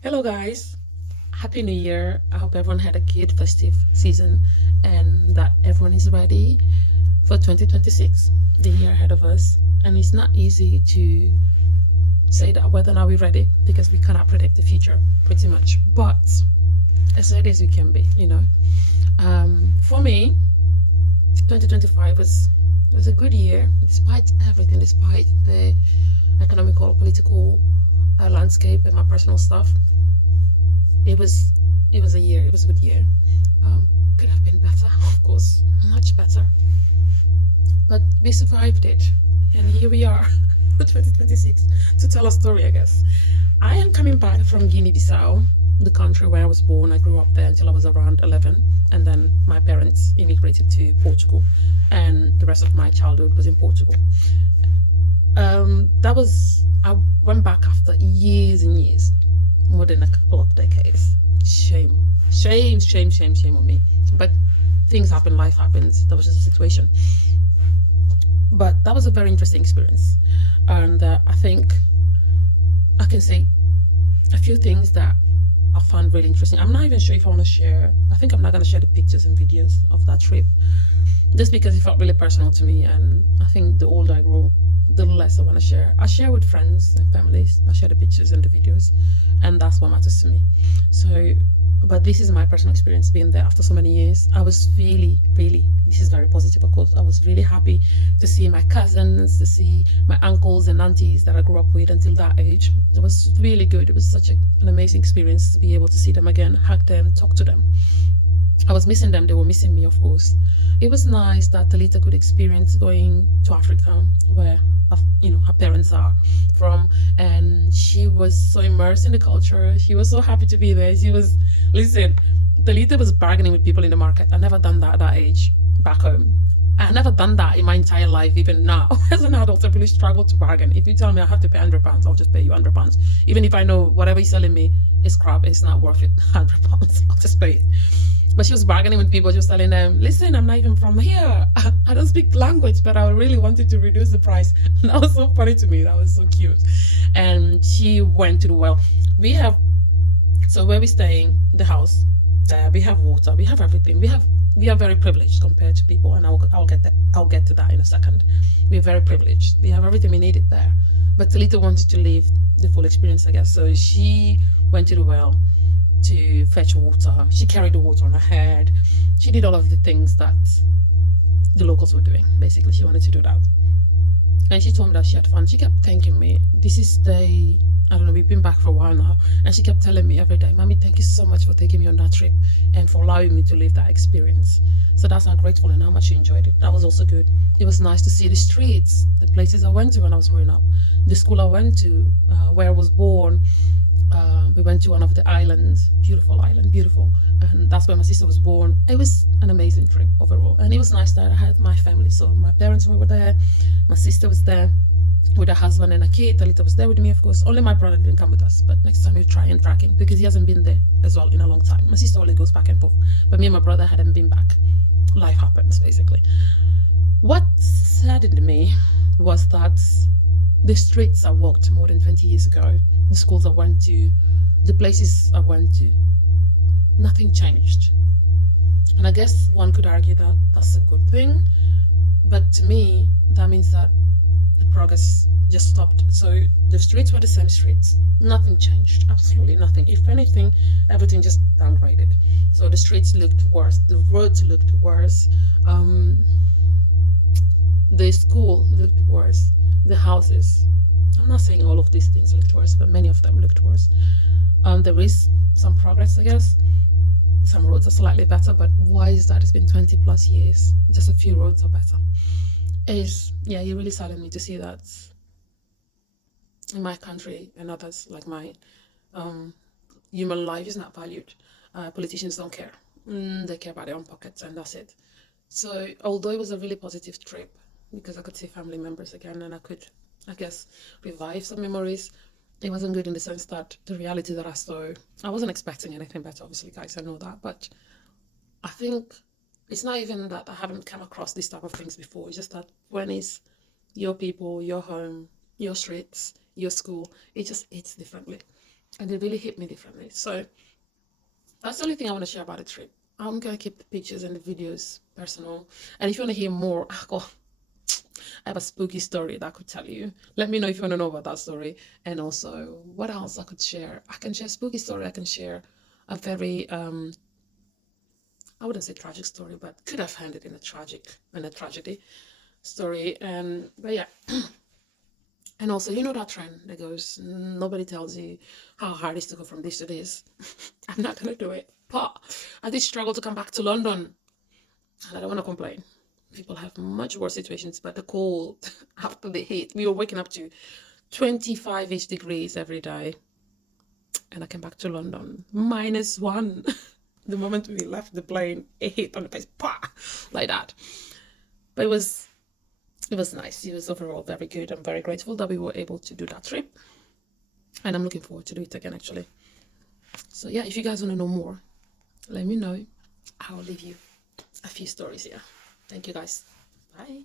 Hello, guys. Happy New Year. I hope everyone had a good festive season and that everyone is ready for 2026, the year ahead of us. And it's not easy to say that whether or not we're ready because we cannot predict the future pretty much. But as ready as we can be, For me, 2025 was a good year despite everything, despite the economical, political landscape and my personal stuff. it was it was a year. It was a good year. Could have been better, of course, much better. But we survived it, and here we are for 2026 to tell a story. I guess I am coming back from Guinea-Bissau, the country where I was born. I grew up there until I was around 11, and then my parents immigrated to Portugal, and the rest of my childhood was in Portugal. That was I went back after years and years, more than a couple of decades. Shame, shame, shame, shame, shame on me. But things happen, life happens. That was just a situation. But that was a very interesting experience, and I think I can say a few things that I found really interesting. I'm not even sure if I want to share. I think I'm not going to share the pictures and videos of that trip, just because it felt really personal to me. And I think the older I grow, the less I want to share. I share with friends and families. I share the pictures and the videos, and that's what matters to me. So, but this is my personal experience being there after so many years. I was really, really, this is very positive, of course. I was really happy to see my cousins, to see my uncles and aunties that I grew up with until that age. It was really good. It was such an amazing experience to be able to see them again, hug them, talk to them. I was missing them. They were missing me, of course. It was nice that Talita could experience going to Africa, where her parents are from, and she was so immersed in the culture. She was so happy to be there. Listen, Talita was bargaining with people in the market. I never done that at that age back home. I've never done that in my entire life, even now. As an adult, I really struggle to bargain. If you tell me I have to pay £100, I'll just pay you £100. Even if I know whatever you're selling me is crap, it's not worth it. £100, I'll just pay it. But she was bargaining with people, just telling them, listen, I'm not even from here. I don't speak the language, but I really wanted to reduce the price. And that was so funny to me. That was so cute. And she went to the well. So where we're staying, the house, we have water, we have everything. We are very privileged compared to people, and I'll get to that in a second. We are very privileged. We have everything we needed there. But Talita wanted to live the full experience, I guess. So she went to the well to fetch water. She carried the water on her head. She did all of the things that the locals were doing. Basically, she wanted to do that. And she told me that she had fun. She kept thanking me. This is the I don't know, we've been back for a while now. And she kept telling me every day, Mommy, thank you so much for taking me on that trip and for allowing me to live that experience. So that's how grateful and how much she enjoyed it. That was also good. It was nice to see the streets, the places I went to when I was growing up, the school I went to, where I was born. We went to one of the islands, beautiful island, beautiful. And that's where my sister was born. It was an amazing trip overall. And it was nice that I had my family. So my parents were there, my sister was there with a husband and a kid. Talita was there with me, of course. Only my brother didn't come with us, but next time we'll try and track him because he hasn't been there as well in a long time. My sister only goes back and forth, but me and my brother hadn't been back. Life happens, basically. What saddened me was that the streets I walked more than 20 years ago, the schools I went to, the places I went to, nothing changed. And I guess one could argue that that's a good thing, but to me, that means that the progress just stopped. So the streets were the same streets. Nothing changed. Absolutely nothing. If anything, everything just downgraded. So the streets looked worse. The roads looked worse. The school looked worse. The houses. I'm not saying all of these things looked worse, but many of them looked worse. There is some progress, I guess. Some roads are slightly better, but why is that? It's been 20 plus years. Just a few roads are better. Yeah, it really saddened me to see that in my country and others like mine, human life is not valued. Politicians don't care. They care about their own pockets, and that's it. So, although it was a really positive trip because I could see family members again and I could, I guess, revive some memories, it wasn't good in the sense that the reality that I saw, I wasn't expecting anything better, obviously, guys, I know that, but I think it's not even that I haven't come across this type of things before. It's just that when it's your people, your home, your streets, your school, it just hits differently. and it really hit me differently. So that's the only thing I want to share about the trip. I'm gonna keep the pictures and the videos personal. And if you want to hear more, I have a spooky story that I could tell you. Let me know if you want to know about that story. And also, what else I could share? I can share spooky story. I can share a very I wouldn't say tragic story, but could have ended in a tragedy story. And but yeah. And also, you know that trend that goes, nobody tells you how hard it is to go from this to this. I'm not gonna do it. But I did struggle to come back to London. And I don't want to complain. People have much worse situations, but the cold after the heat, we were waking up to 25-ish degrees every day. And I came back to London, -1. The moment we left the plane, it hit on the face, pah, like that. But it was nice. It was overall very good. I'm very grateful that we were able to do that trip. And I'm looking forward to do it again, actually. So yeah, if you guys want to know more, let me know. I'll leave you a few stories here. Thank you guys. Bye.